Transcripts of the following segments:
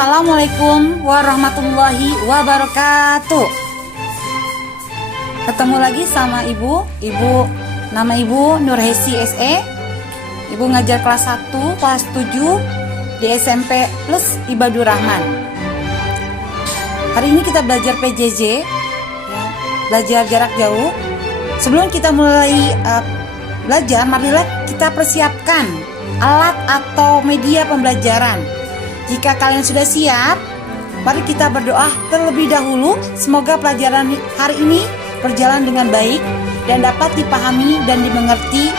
Assalamualaikum warahmatullahi wabarakatuh. Ketemu lagi sama Ibu. Nama Ibu Nurhesi SE. Ibu ngajar kelas 1, kelas 7 di SMP Plus Ibadur Rahman. Hari ini kita belajar PJJ, ya, belajar jarak jauh. Sebelum kita mulai belajar, marilah kita persiapkan alat atau media pembelajaran. Jika kalian sudah siap, mari kita berdoa terlebih dahulu. Semoga pelajaran hari ini berjalan dengan baik dan dapat dipahami dan dimengerti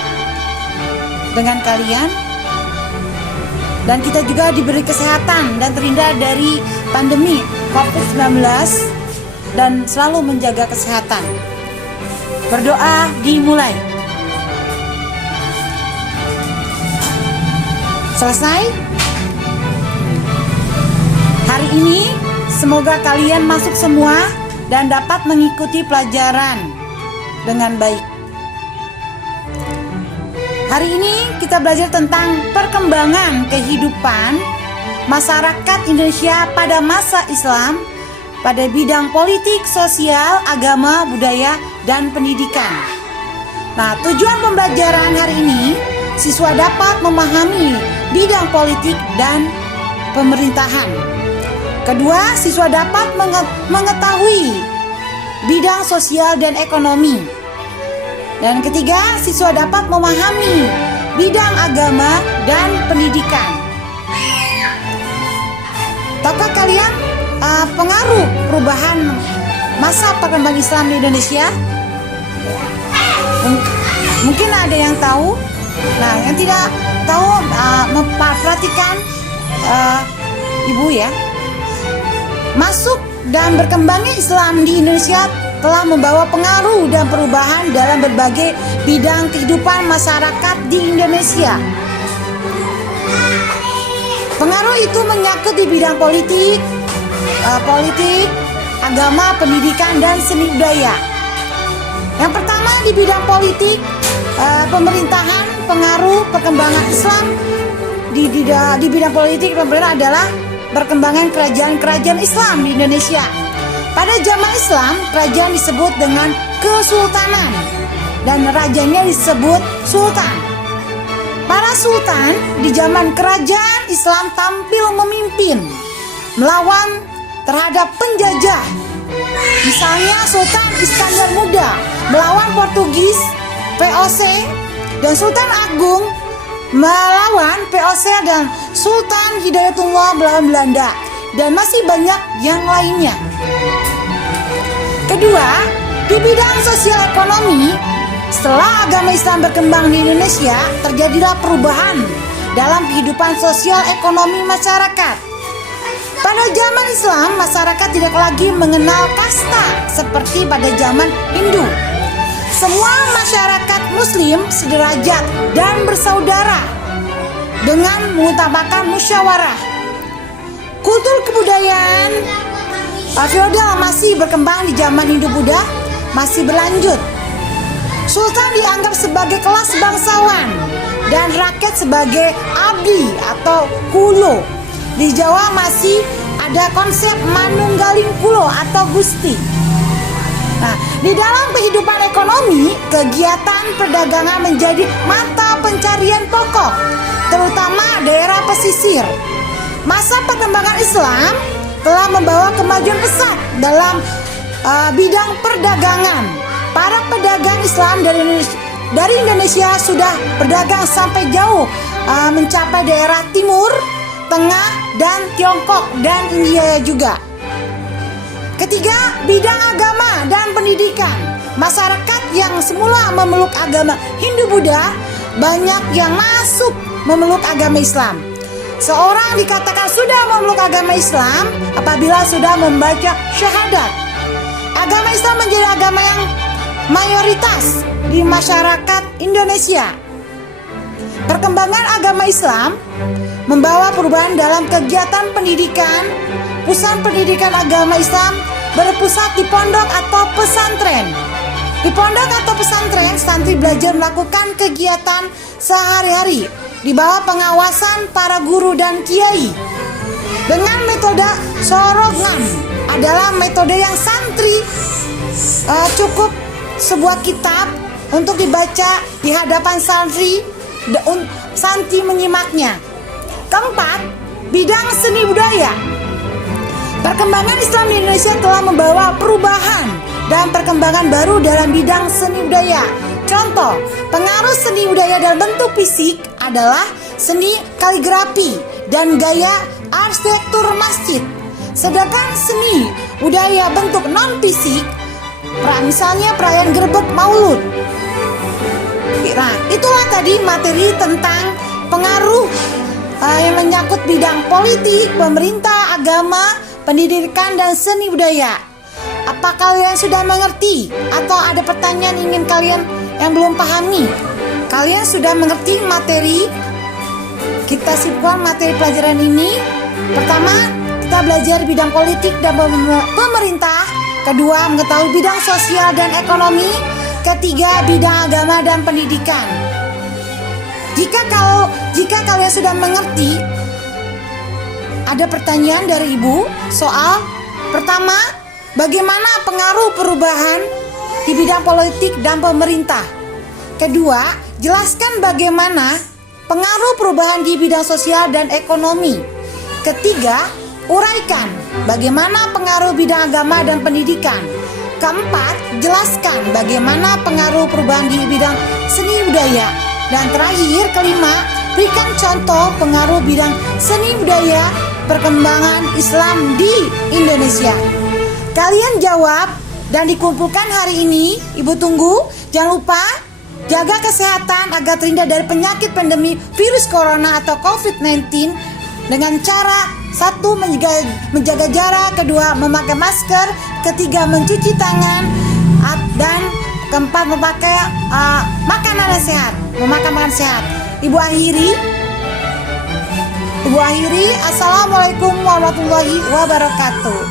dengan kalian. Dan kita juga diberi kesehatan dan terhindar dari pandemi COVID-19 dan selalu menjaga kesehatan. Berdoa dimulai. Selesai? Hari ini semoga kalian masuk semua dan dapat mengikuti pelajaran dengan baik. Hari ini kita belajar tentang perkembangan kehidupan masyarakat Indonesia pada masa Islam pada bidang politik, sosial, agama, budaya, dan pendidikan. Nah, tujuan pembelajaran hari ini siswa dapat memahami bidang politik dan pemerintahan. Kedua, siswa dapat mengetahui bidang sosial dan ekonomi. Dan ketiga, siswa dapat memahami bidang agama dan pendidikan. Tahukah kalian pengaruh perubahan masa perkembangan Islam di Indonesia? Mungkin ada yang tahu. Nah, yang tidak tahu memperhatikan Ibu ya. Masuk dan berkembangnya Islam di Indonesia telah membawa pengaruh dan perubahan dalam berbagai bidang kehidupan masyarakat di Indonesia. Pengaruh itu menyangkut di bidang politik, agama, pendidikan, dan seni budaya. Yang pertama di bidang politik, pemerintahan, pengaruh perkembangan Islam di bidang politik pemerintahan adalah perkembangan kerajaan-kerajaan Islam di Indonesia. Pada zaman Islam, kerajaan disebut dengan kesultanan dan rajanya disebut sultan. Para sultan di zaman kerajaan Islam tampil memimpin melawan terhadap penjajah. Misalnya Sultan Iskandar Muda melawan Portugis, VOC, dan Sultan Agung melawan VOC dan Sultan Hidayatullah melawan Belanda, dan masih banyak yang lainnya. Kedua, di bidang sosial ekonomi, setelah agama Islam berkembang di Indonesia, terjadilah perubahan dalam kehidupan sosial ekonomi masyarakat. Pada zaman Islam, masyarakat tidak lagi mengenal kasta seperti pada zaman Hindu. Semua masyarakat Muslim sederajat dan bersaudara dengan mengutamakan musyawarah. Kultur kebudayaan feodal masih berkembang di zaman Hindu-Buddha masih berlanjut. Sultan dianggap sebagai kelas bangsawan dan rakyat sebagai abdi atau kulo. Di Jawa masih ada konsep manunggaling kulo atau gusti. Nah, di dalam kehidupan ekonomi, kegiatan perdagangan menjadi mata pencarian pokok, terutama daerah pesisir. Masa perkembangan Islam telah membawa kemajuan pesat dalam bidang perdagangan. Para pedagang Islam dari Indonesia sudah berdagang sampai jauh mencapai daerah timur, tengah, dan Tiongkok dan India juga. Ketiga, bidang agama dan pendidikan. Masyarakat yang semula memeluk agama Hindu-Buddha banyak yang masuk memeluk agama Islam. Seorang dikatakan sudah memeluk agama Islam apabila sudah membaca syahadat. Agama Islam menjadi agama yang mayoritas di masyarakat Indonesia. Perkembangan agama Islam membawa perubahan dalam kegiatan pendidikan. Pusat pendidikan agama Islam berpusat di pondok atau pesantren. Di pondok atau pesantren, santri belajar melakukan kegiatan sehari-hari di bawah pengawasan para guru dan kiai. dengan metode sorongan adalah metode yang santri cukup sebuah kitab untuk dibaca di hadapan santri menyimaknya. Keempat, bidang seni budaya. Perkembangan Islam di Indonesia telah membawa perubahan dan perkembangan baru dalam bidang seni budaya. Contoh, pengaruh seni budaya dalam bentuk fisik adalah seni kaligrafi dan gaya arsitektur masjid. Sedangkan seni budaya bentuk non-fisik, misalnya perayaan Grebek Maulud. Nah, itulah tadi materi tentang pengaruh yang menyangkut bidang politik, pemerintah, agama, pendidikan, dan seni budaya. Apa kalian sudah mengerti? Atau ada pertanyaan ingin kalian yang belum pahami? Kalian sudah mengerti materi? Kita simpulkan materi pelajaran ini. Pertama, kita belajar bidang politik dan pemerintah. Kedua, mengetahui bidang sosial dan ekonomi. Ketiga, bidang agama dan pendidikan. Jika kalian sudah mengerti, ada pertanyaan dari Ibu soal pertama, bagaimana pengaruh perubahan di bidang politik dan pemerintah? Kedua, jelaskan bagaimana pengaruh perubahan di bidang sosial dan ekonomi. Ketiga, uraikan bagaimana pengaruh bidang agama dan pendidikan. Keempat, jelaskan bagaimana pengaruh perubahan di bidang seni budaya. Dan terakhir, kelima, berikan contoh pengaruh bidang seni budaya perkembangan Islam di Indonesia. Kalian jawab dan dikumpulkan hari ini. Ibu tunggu. Jangan lupa jaga kesehatan agar terhindar dari penyakit pandemi virus corona atau COVID-19 dengan cara satu, menjaga jarak, kedua, memakai masker, ketiga, mencuci tangan, dan keempat, memakai makanan yang sehat, memakan makanan sehat. Ibu akhiri, Assalamualaikum warahmatullahi wabarakatuh.